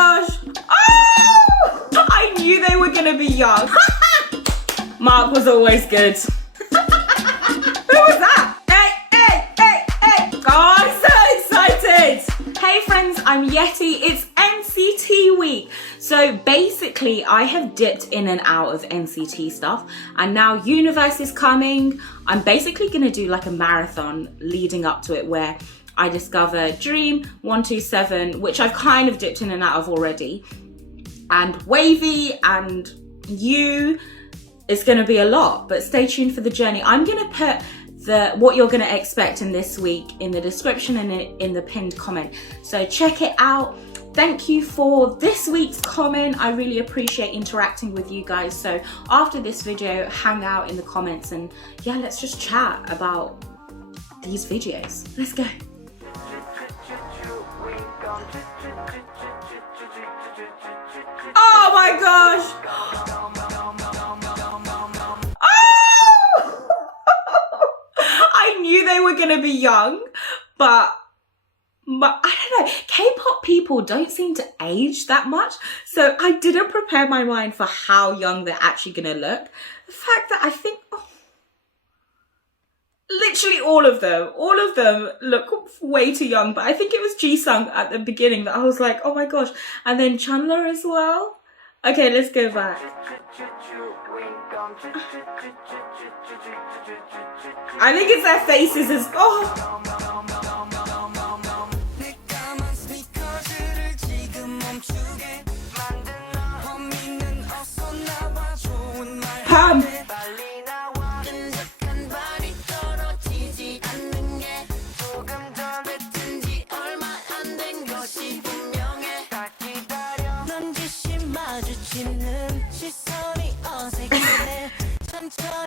gosh. Oh! I knew they were gonna be young. Mark was always good. Who was that? Hey. Oh, I'm so excited. Hey friends, I'm Yeti. It's NCT week. So basically I have dipped in and out of NCT stuff and now Universe is coming. I'm basically gonna do like a marathon leading up to it where I discover Dream, 127, which I've kind of dipped in and out of already, and WAYV and U. It's gonna be a lot, but stay tuned for the journey. I'm gonna put what you're gonna expect in this week in the description and in the pinned comment. So check it out. Thank you for this week's comment. I really appreciate interacting with you guys. So after this video, hang out in the comments and yeah, let's just chat about these videos. Let's go. Oh my gosh. Oh! I knew they were gonna be young, but I don't know, K-pop people don't seem to age that much, so I didn't prepare my mind for how young they're actually gonna look. The fact that I think, literally all of them look way too young, but I think it was Jisung at the beginning that I was like, oh my gosh, and then Chandler as well. Okay, let's go back. I think it's their faces as,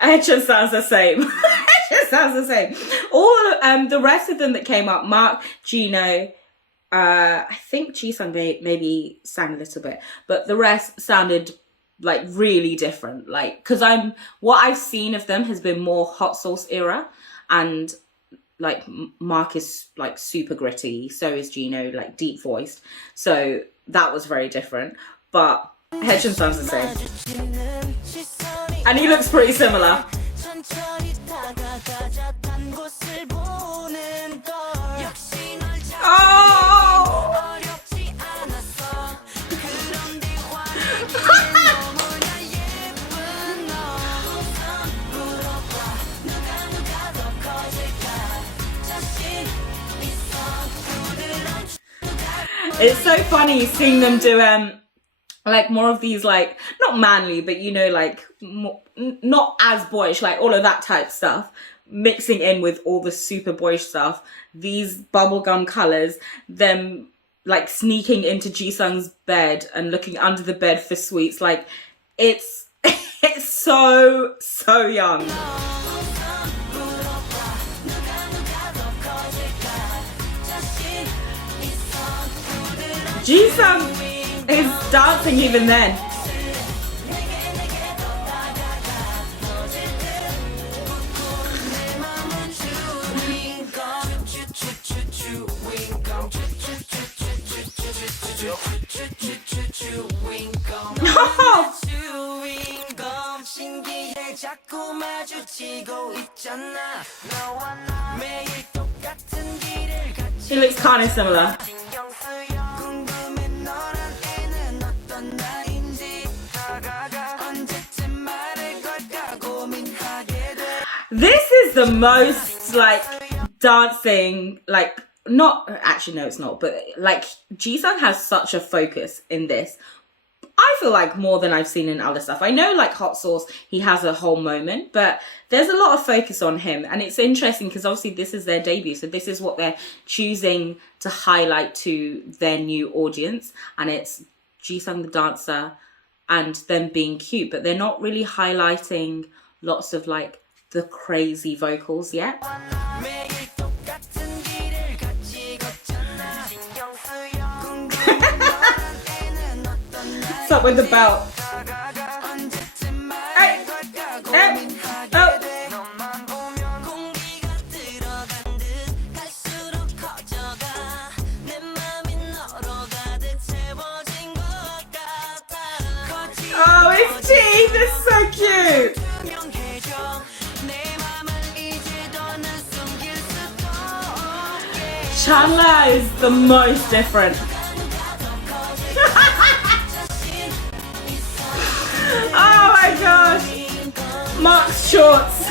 It just sounds the same. It just sounds the same. All the rest of them that came up, Mark, Gino, I think Jisung maybe sang a little bit, but the rest sounded like really different. Like, because what I've seen of them has been more hot sauce era, and like Mark is like super gritty, so is Gino, like deep voiced. So that was very different, but Haechan sounds the same. And he looks pretty similar. Oh! It's so funny seeing them do like more of these, like not manly, but you know, like more, not as boyish, like all of that type stuff, mixing in with all the super boyish stuff, these bubblegum colors, them like sneaking into Jisung's bed and looking under the bed for sweets. Like it's it's so young. Jisung is dancing even then. He looks kind of similar. This is the most like dancing, like not actually, no it's not, but like Jisung has such a focus in this. I feel like more than I've seen in other stuff. I know like Hot Sauce, he has a whole moment, but there's a lot of focus on him, and it's interesting because obviously this is their debut, so this is what they're choosing to highlight to their new audience, and it's Jisung the dancer and them being cute, but they're not really highlighting lots of like the crazy vocals yet. What's up with the belt? Hey, hey, oh. teeth is so cute. Chandler is the most different. Oh my gosh. Mark's shorts.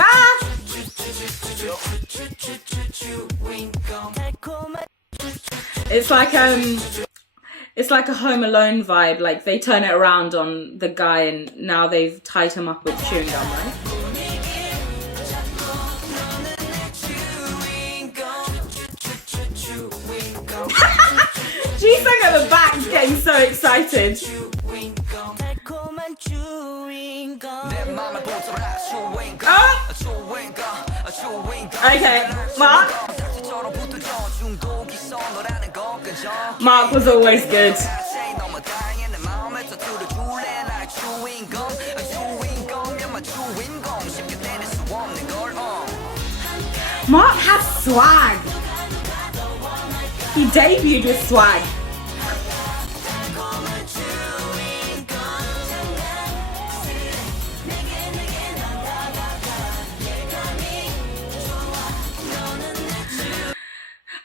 Ah! It's like a Home Alone vibe. Like they turn it around on the guy and now they've tied him up with chewing gum, right? G-Sung at the back is getting so excited. Oh! Okay, Mark. Mark was always good. Mark has swag. He debuted with swag.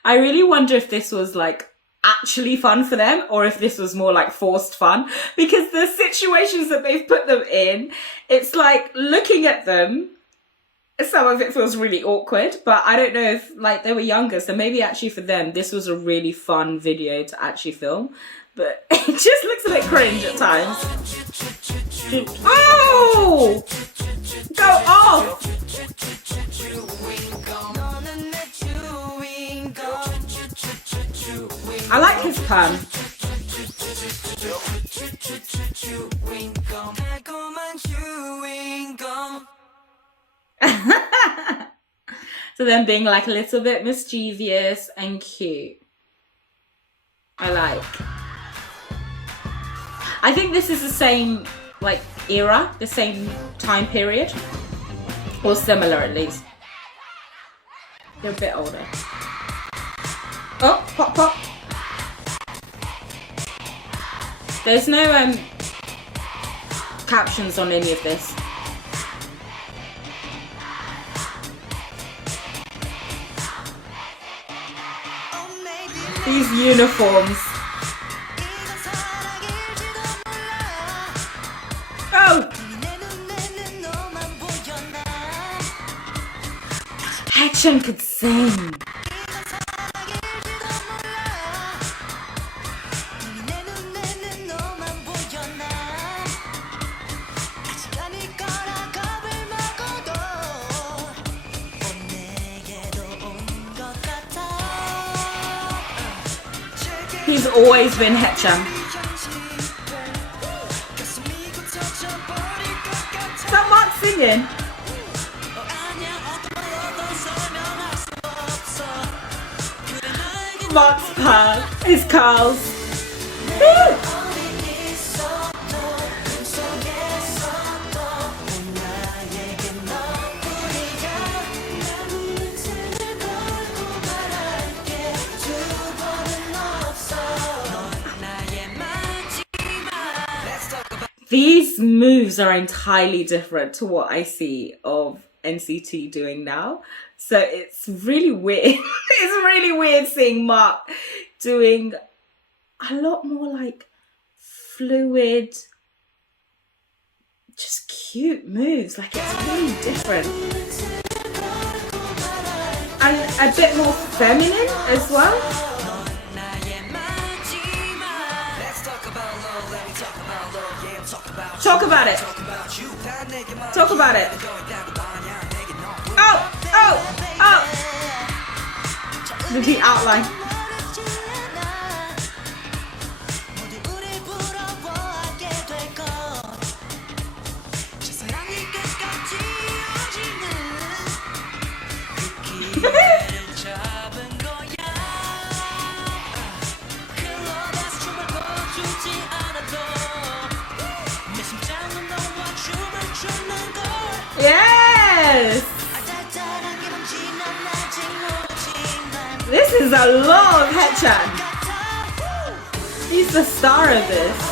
I really wonder if this was like actually fun for them or if this was more like forced fun, because the situations that they've put them in, it's like looking at them, some of it feels really awkward, but I don't know if like they were younger, so maybe actually for them this was a really fun video to actually film, but it just looks a bit cringe at times. Oh! Go off! I like his pun. So then being like a little bit mischievous and cute. I like. I think this is the same like era, the same time period. Or similar at least. They're a bit older. Oh, pop, pop. There's no captions on any of this. These uniforms. Oh! Haechan could sing. He's always been Haechan. Is that Mark singing? Mark's pearl, his curls. Woo! These moves are entirely different to what I see of NCT doing now. So it's really weird. It's really weird seeing Mark doing a lot more like fluid, just cute moves. Like it's really different. And a bit more feminine as well. Talk about it. Talk about it. Oh, oh, oh. Did he outline? Yes! is a lot of Haechan. He's the star of this.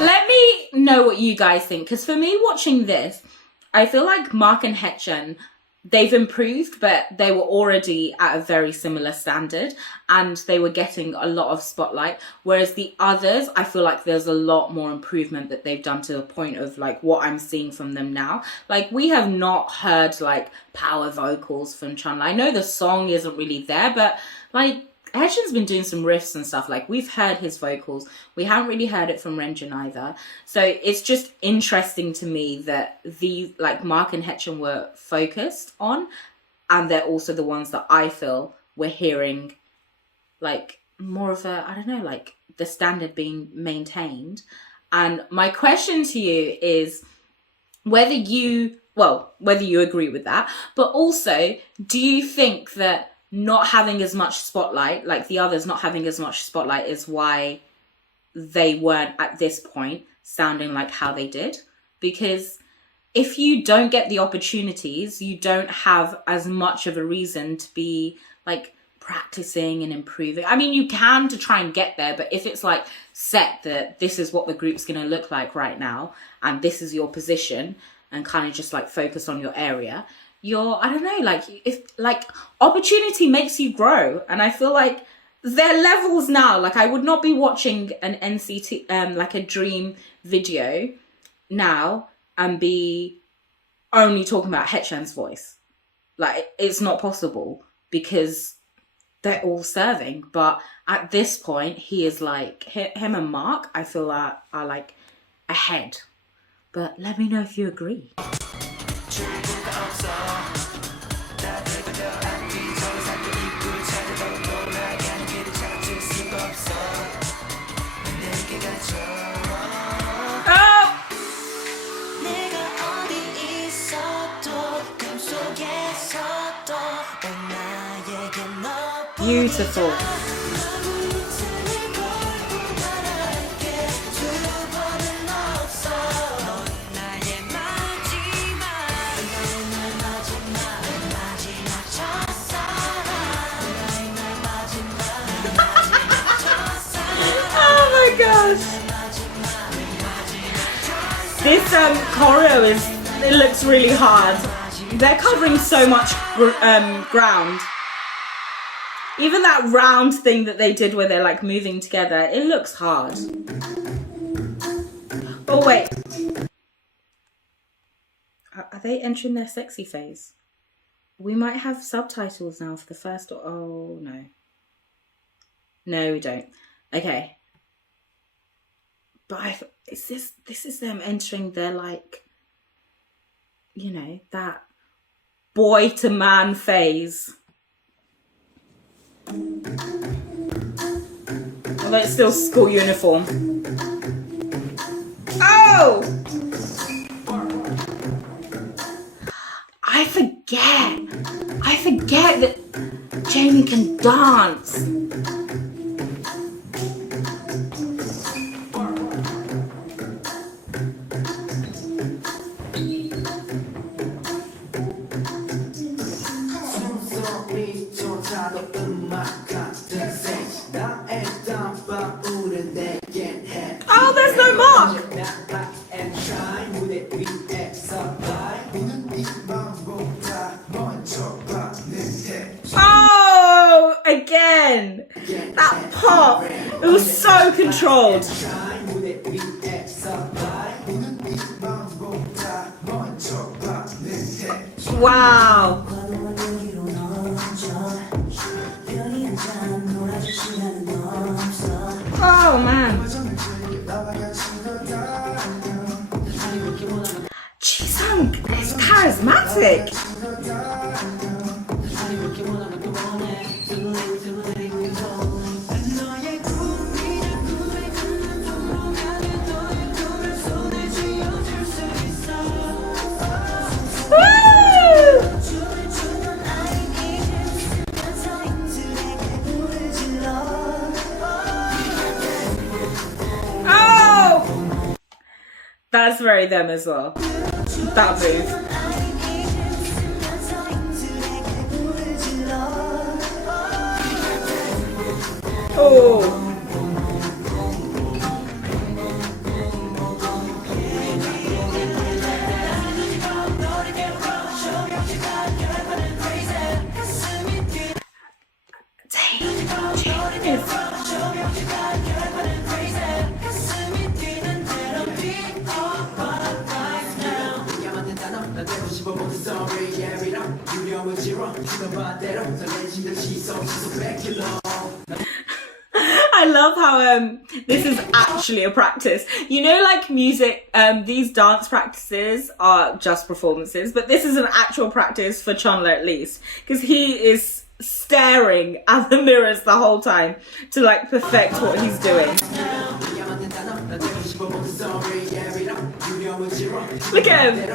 Let me know what you guys think, because for me watching this, I feel like Mark and Haechan, they've improved, but they were already at a very similar standard and they were getting a lot of spotlight, whereas the others, I feel like there's a lot more improvement that they've done to the point of like what I'm seeing from them now. Like we have not heard like power vocals from Chunla. I know the song isn't really there, but like Haechan's been doing some riffs and stuff. Like we've heard his vocals. We haven't really heard it from Renjun either. So it's just interesting to me that the like Mark and Haechan were focused on, and they're also the ones that I feel we're hearing like more of a, I don't know, like the standard being maintained. And my question to you is whether you agree with that, but also do you think that not having as much spotlight, like the others not having as much spotlight, is why they weren't at this point sounding like how they did? Because if you don't get the opportunities, you don't have as much of a reason to be like practicing and improving. I mean, you can to try and get there, but if it's like set that this is what the group's going to look like right now and this is your position, and kind of just like focus on your area, I don't know, like if like opportunity makes you grow. And I feel like their levels now, like I would not be watching an NCT like a Dream video now and be only talking about Haechan's voice. Like it's not possible because they're all serving. But at this point, he is like, him and Mark, I feel like are like ahead. But let me know if you agree. Beautiful. Oh my gosh. This choreo it looks really hard. They're covering so much ground. Even that round thing that they did where they're like moving together, it looks hard. Oh wait. Are they entering their sexy phase? We might have subtitles now for the first, oh no. No, we don't. Okay. But this is them entering their like, you know, that boy to man phase. Although it's still school uniform. Oh! I forget that Jamie can dance. Oh, there's no Mark. Oh, again. That pop. It was so controlled. Wow. Oh man. Jisung is charismatic. very them as well. That move. Oh. I love how this is actually a practice. You know, like music, these dance practices are just performances, but this is an actual practice for Chandler at least, because he is staring at the mirrors the whole time to like perfect what he's doing. Look at him!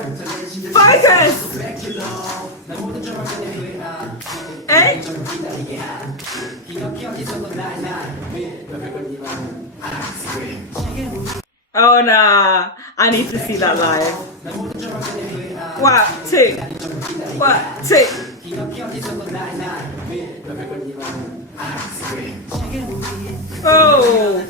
Focus! Hey! Oh nah, I need to see that live. 1, 2, 1, 2. Oh!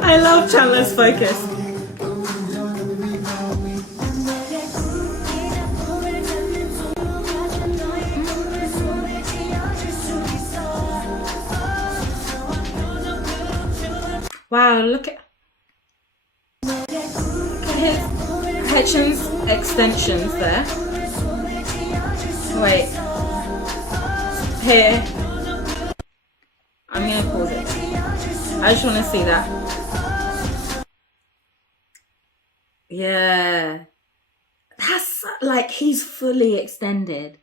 I love Chandler's focus. Wow, look at his Hechen's extensions there. Wait. Here. I'm gonna pause it. I just want to see that. Yeah. That's like he's fully extended.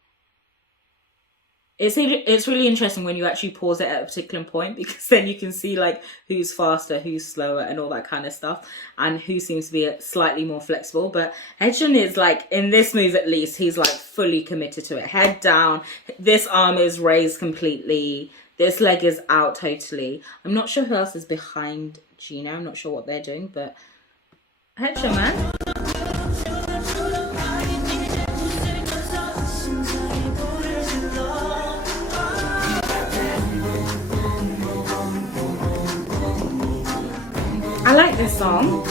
It's really interesting when you actually pause it at a particular point, because then you can see like who's faster, who's slower, and all that kind of stuff, and who seems to be slightly more flexible. But Hecchen is like, in this move at least, he's like fully committed to it. Head down, this arm is raised completely, this leg is out totally. I'm not sure who else is behind Gina, I'm not sure what they're doing, but Hecchen, man. I like this song.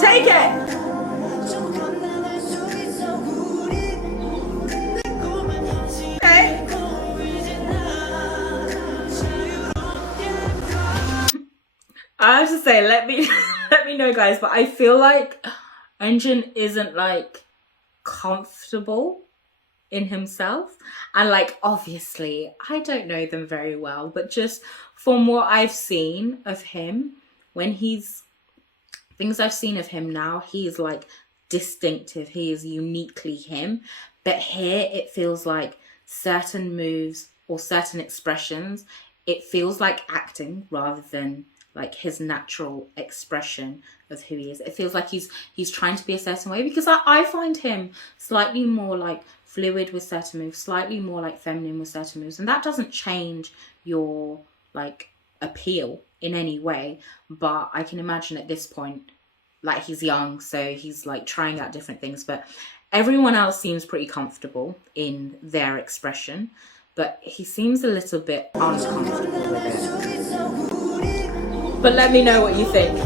Take it! Okay. I have to say, let me know, guys, but I feel like Engine isn't like comfortable in himself, and like obviously I don't know them very well, but just from what I've seen of him, when things I've seen of him now, he's like distinctive, he is uniquely him. But here it feels like certain moves or certain expressions, it feels like acting rather than like his natural expression of who he is. It feels like he's trying to be a certain way, because I find him slightly more like fluid with certain moves, slightly more like feminine with certain moves, and that doesn't change your like appeal in any way. But I can imagine at this point, like he's young, so he's like trying out different things, but everyone else seems pretty comfortable in their expression, but he seems a little bit uncomfortable with it. But let me know what you think.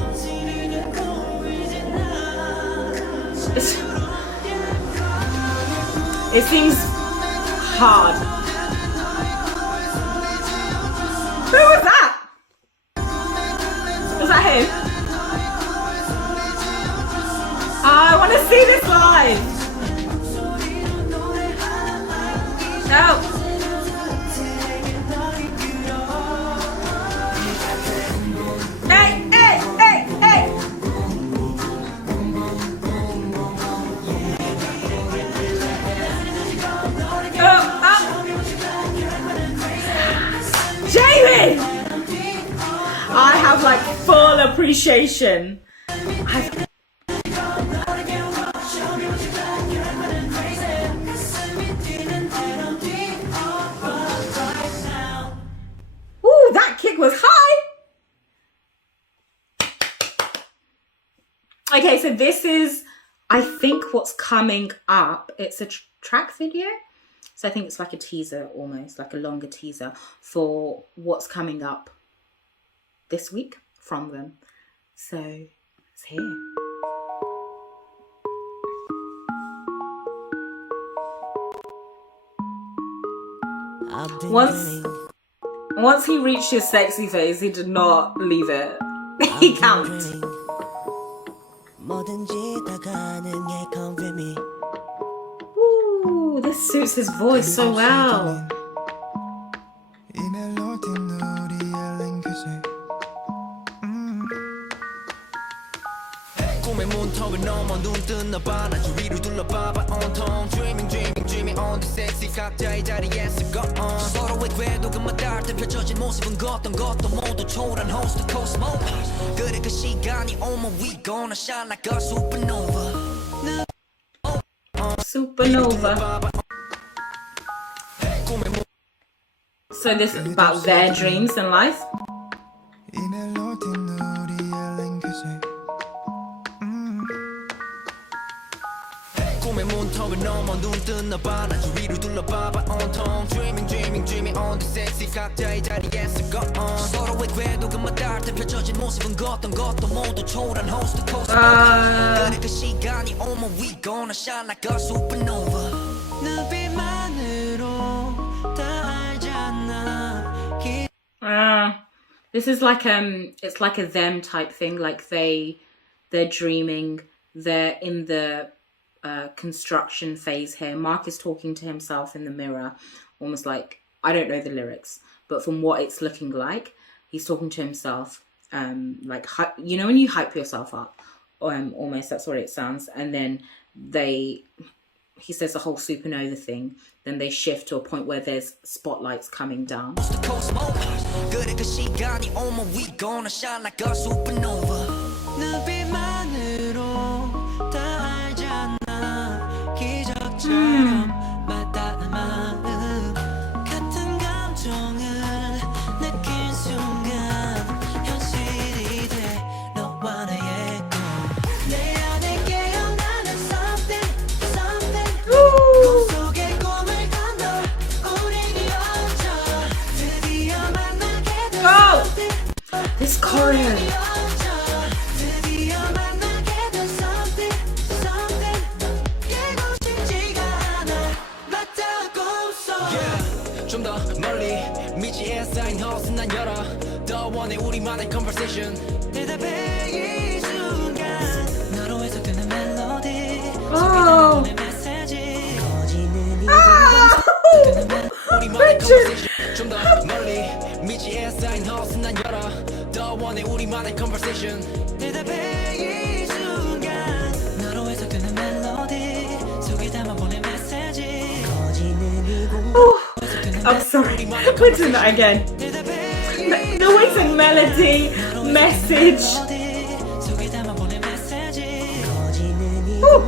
It seems hard. Who was that? Was that him? I want to see this live. No. have like full appreciation. Ooh, that kick was high. Okay, so this is, I think, what's coming up. It's a track video. So I think it's like a teaser almost, like a longer teaser for what's coming up this week from them. So it's here. Once he reached his sexy face, he did not leave it. He counted. Ooh, this suits his voice so well. Supernova. So this is about their dreams in life. This is like it's like a them type thing. Like they're dreaming. They're in the construction phase here. Mark is talking to himself in the mirror, almost like, I don't know the lyrics, but from what it's looking like, he's talking to himself, like, you know when you hype yourself up, almost that's what it sounds. And then he says the whole supernova thing, then they shift to a point where there's spotlights coming down. This choreo. Oh. I'm sorry. We're doing that again. The way it's a melody, message. Ooh.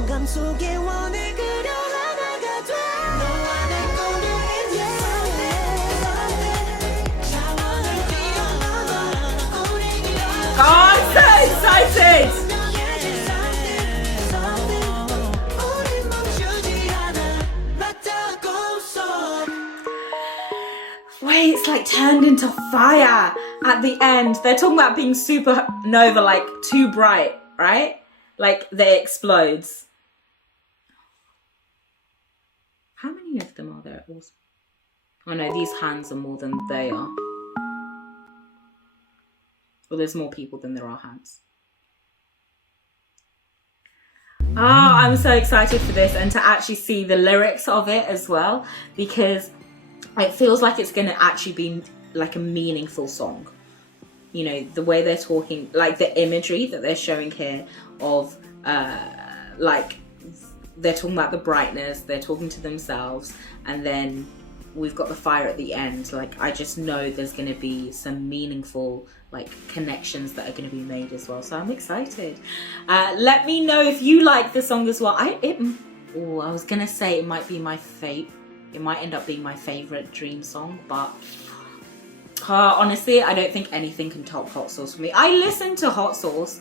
Oh, I'm so excited! Wait, it's like turned into fire at the end. They're talking about being supernova, like too bright, right? Like they explodes. How many of them are there? Oh no, these hands are more than they are. Well, there's more people than there are hands. Oh, I'm so excited for this and to actually see the lyrics of it as well, because it feels like it's going to actually be like a meaningful song. You know, the way they're talking, like the imagery that they're showing here of, like, they're talking about the brightness, they're talking to themselves, and then we've got the fire at the end. Like, I just know there's going to be some meaningful like connections that are going to be made as well. So I'm excited. Let me know if you like the song as well. I was going to say it might be my fave. It might end up being my favorite Dream song, but honestly, I don't think anything can top Hot Sauce for me. I listen to Hot Sauce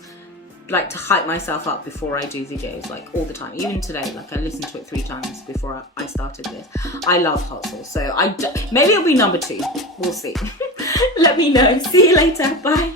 like to hype myself up before I do videos, like all the time. Even today, like I listened to it 3 times before I started this. I love Hot Sauce, so maybe it'll be number 2. We'll see. Let me know. See you later. Bye.